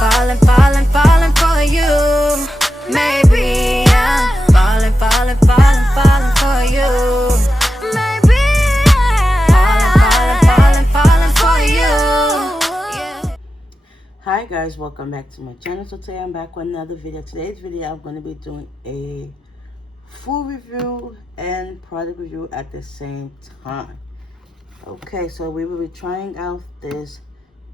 falling, falling, falling for you. Maybe I'm falling, falling, falling, falling for you. Maybe I'm falling, falling, falling for you. Hi guys, welcome back to my channel. So today I'm back with another video. Today's video I'm going to be doing a food review and product review at the same time. Okay, so we will be trying out this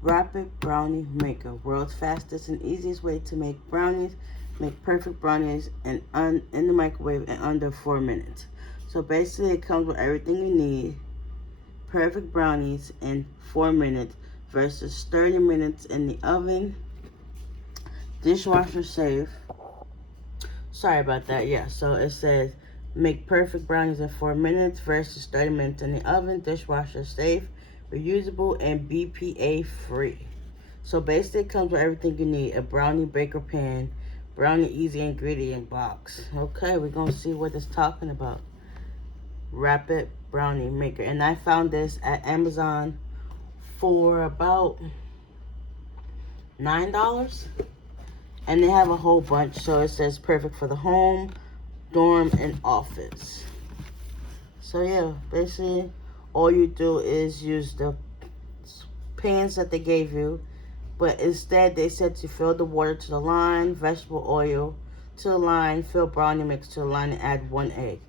rapid brownie maker, world's fastest and easiest way to make brownies. Make perfect brownies in the microwave in under 4 minutes. So basically it comes with everything you need. Perfect brownies in 4 minutes versus 30 minutes in the oven. Dishwasher safe. Sorry about that. Yeah, so it says make perfect brownies in 4 minutes versus 30 minutes in the oven. Dishwasher safe, reusable, and BPA free. So basically it comes with everything you need. A brownie baker pan, brownie easy ingredient box. Okay, we're going to see what it's talking about. Rapid brownie maker. And I found this at Amazon for about $9. And they have a whole bunch. So it says perfect for the home, dorm, and office. So yeah, basically all you do is use the pans that they gave you, but instead they said to fill the water to the line, vegetable oil to the line, fill brownie mix to the line, and add 1 egg.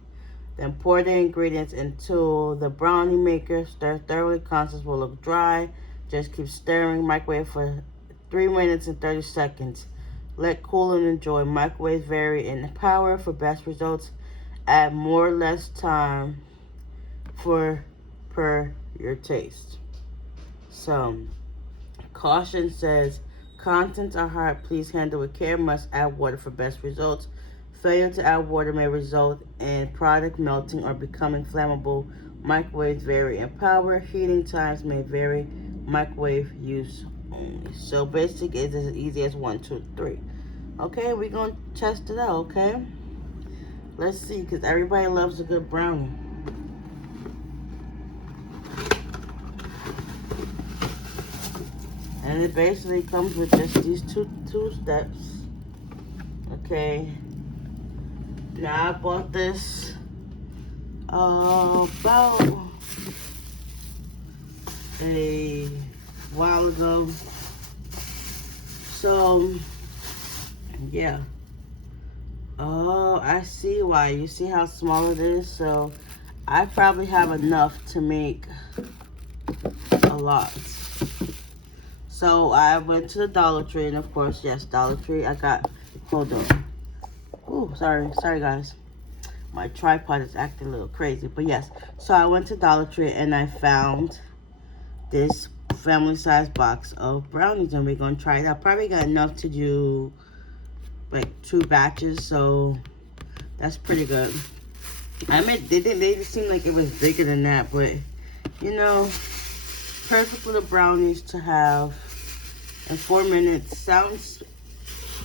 Then pour the ingredients into the brownie maker. Stir thoroughly. Consistency will look dry. Just keep stirring. Microwave for 3 minutes and 30 seconds. Let cool and enjoy. Microwaves vary in power for best results. Add more or less time per your taste. So, caution says, contents are hot. Please handle with care. Must add water for best results. Failure to add water may result in product melting or becoming flammable. Microwaves vary in power. Heating times may vary. Microwave use only. So basic is as easy as 1, 2, 3. Okay, we're going to test it out, okay? Let's see, because everybody loves a good brownie. And it basically comes with just these two steps. Okay. Now I bought this about a while ago. So yeah. Oh, I see why. You see how small it is? So I probably have enough to make a lot. So I went to the Dollar Tree, and of course, yes, Dollar Tree. I got, hold on. Oh, sorry guys. My tripod is acting a little crazy, but yes. So I went to Dollar Tree and I found this family size box of brownies, and we're gonna try it out. Probably got enough to do like 2 batches, so that's pretty good. I mean, they didn't seem like it was bigger than that, but you know, perfect for the brownies to have in 4 minutes. Sounds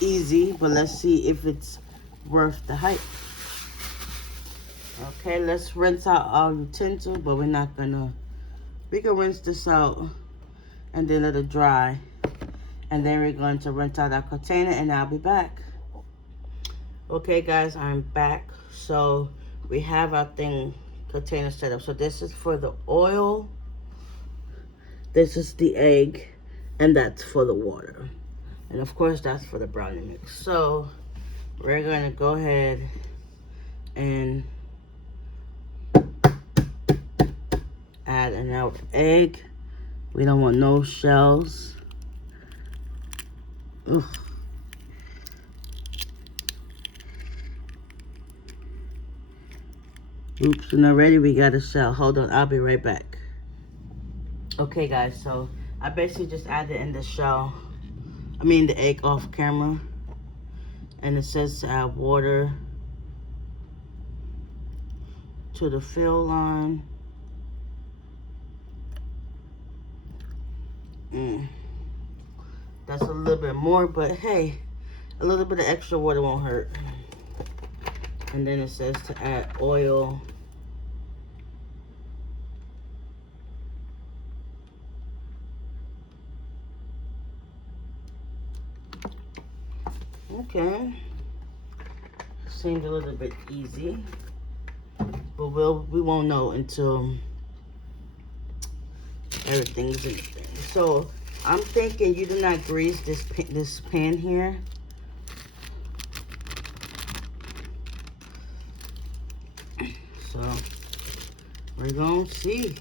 easy, but let's see if it's worth the hype. Okay, let's rinse out our utensils, but we're not gonna, we can rinse this out and then let it dry. And then we're going to rinse out our container, and I'll be back. Okay guys, I'm back. So we have our container set up. So this is for the oil, this is the egg, and that's for the water. And of course that's for the brownie mix. So we're gonna go ahead and add another egg. We don't want no shells. Ugh. Oops, and already we got a shell. Hold on, I'll be right back. Okay guys, so I basically just added in the shell, the egg off camera. And it says to add water to the fill line. That's a little bit more, but hey, a little bit of extra water won't hurt. And then it says to add oil. Okay. Seems a little bit easy, but we won't know until everything's in the thing. So I'm thinking you do not grease this pan here. So we're gonna see.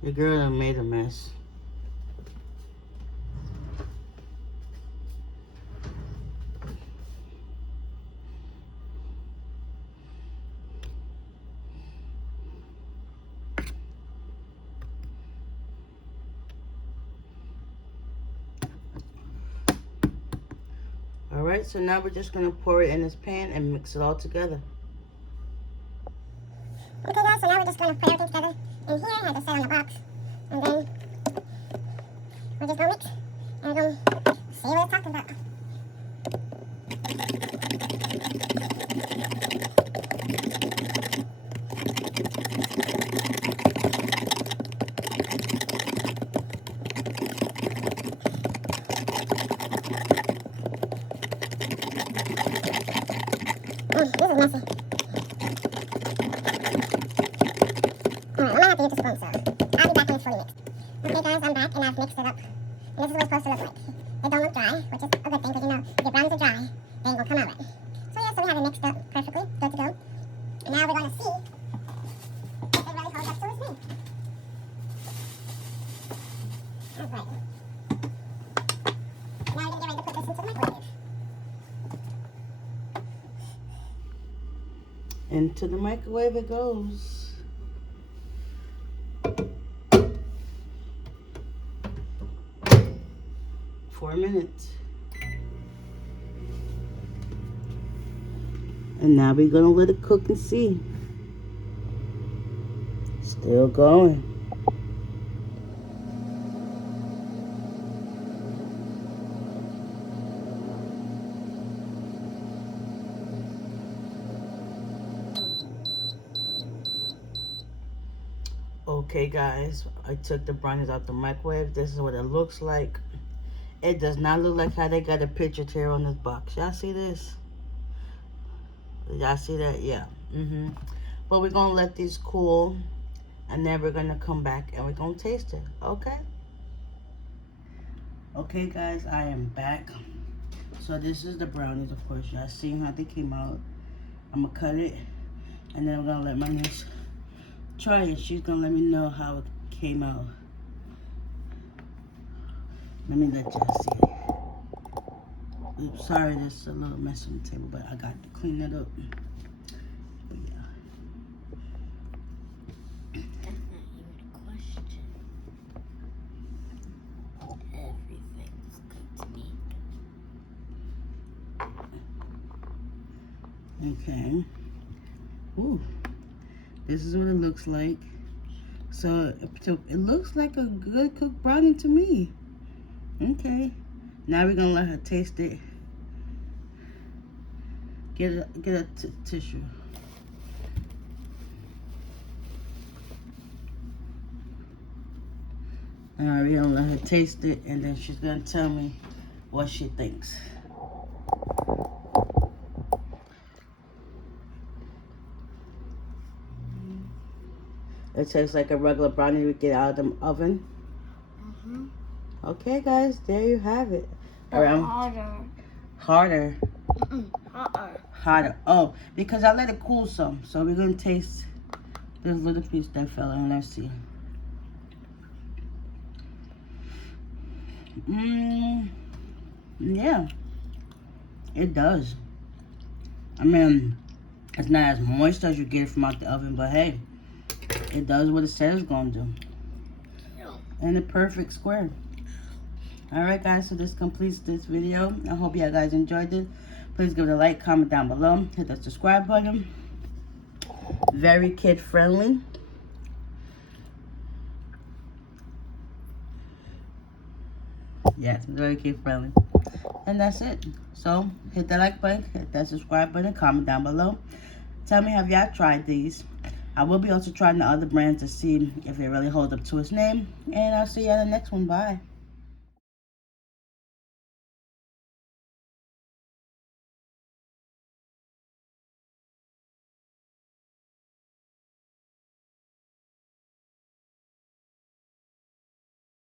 The girl done made a mess. All right, so now we're just gonna pour it in this pan and mix it all together. Okay guys, so now we're just going to put everything together in here. I just set on the box. And then we're just going to mix. And we're going to see what it's talking about. This is messy. Alright, I might have to use the spoon, so I'll be back when it's fully mixed. Okay guys, I'm back and I've mixed it up. And this is what it's supposed to look like. It don't look dry, which is a good thing, because you know, if your brownies are dry, they ain't gonna come out right. So yeah, so we have it mixed up perfectly, good to go. And now we're gonna see if it really holds up to its name. Alright. Now we're gonna get ready to put this into the microwave. Into the microwave it goes. For 4 minutes. And now we're gonna let it cook and see. Still going. Okay guys, I took the brownies out the microwave. This is what it looks like. It does not look like how they got a picture here on this box. Y'all see this? Y'all see that? Yeah. But we're gonna let these cool, and then we're gonna come back and we're gonna taste it. Okay? Okay guys, I am back. So this is the brownies, of course. Y'all seen how they came out. I'm gonna cut it, and then I'm gonna let my niece try it. She's gonna let me know how it came out. Let me let y'all see it. Oops, sorry, there's a little mess on the table, but I got to clean that up. But yeah. That's not even a question. Everything's good to me. Okay. Ooh. This is what it looks like. So it looks like a good cooked brownie to me. Okay. Now we're gonna let her taste it. Get a tissue. Alright, we're gonna let her taste it, and then she's gonna tell me what she thinks. It tastes like a regular brownie we get out of the oven. Okay, guys, there you have it. Harder. Harder. Hotter. Hotter. Oh, because I let it cool some. So we're going to taste this little piece that fell in. Let's see. Yeah. It does. I mean, it's not as moist as you get from out the oven, but hey, it does what it says it's going to do. And a perfect square. Alright guys, so this completes this video. I hope you guys enjoyed it. Please give it a like, comment down below, hit the subscribe button. Very kid friendly. Yes, very kid friendly. And that's it. So hit that like button, hit that subscribe button, comment down below. Tell me, have y'all tried these? I will be also trying the other brands to see if they really hold up to its name. And I'll see you on the next one. Bye.